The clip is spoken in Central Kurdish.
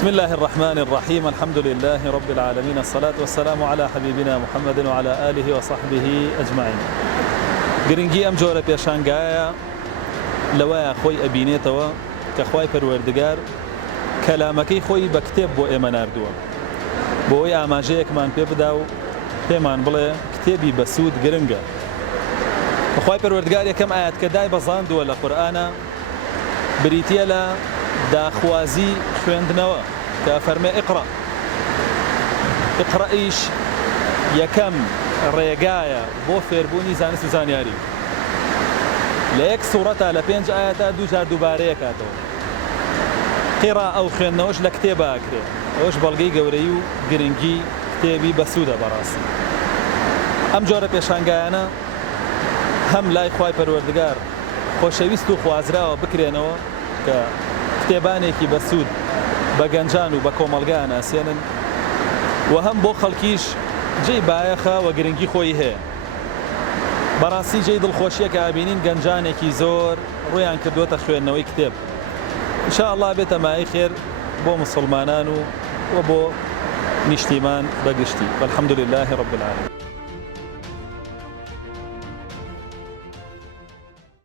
بسم الله الرحمن الرحيم. الحمد لله رب العالمين، الصلاة والسلام على حبيبنا محمد وعلى آله وصحبه أجمعين. گرنگی ئەم جۆرە پێشانگایە لەوەیە خۆی ئەبینێتەوە کە خوای پەروەردگار کەلامەکەی خۆی بە کتێب بۆ ئێمە ناردووە بۆ ئەوەی ئاماژەیەکمان پێ بدا و پێمان بڵێ کتێبی بەسوود گرنگە. خوای پەروەردگار یەکەم ئاەت کە دای بەزاندووە لە قورئانە بریتیە لە داخوازی خوێندنەوە کە فەرمێ ئیقڕە. ئیقڕەئیش یەکەم ڕێگایە بۆ فێربوونی زانست و زانیاری. لە یەک سوورەتە لە 5 ئاەتە دووجار دووبارەیە کاتەوە. قیڕا ئەو خوێندنەوەش لە کتێبە ئاکرێ، ئەوەش بەڵگەی گەورەی و گرنگی کتێبی بەسوودە بەڕاستی. ئەم جۆرە پێشانگایانە هەم لای خوای پەروەردگار خۆشەویست و خوازراوە بکرێنەوە کە کتێبانێکی بەسوود بە گەنجان و بە کۆمەڵگایان ئاسێنن و هەم بۆ خەڵکیش جێی بایەخە و گرنگی خۆی هەیە. بەڕاستی جێی دڵخۆشیە کە ئابینین گەنجانێکی زۆر ڕویان کردووەتە خوێندنەوەی کتێب. ئینشاءالله بێتە مای خێر بۆ مسلمانان و بۆ نیشتیمان بەگشتی. والحەمدولله رب العالمین.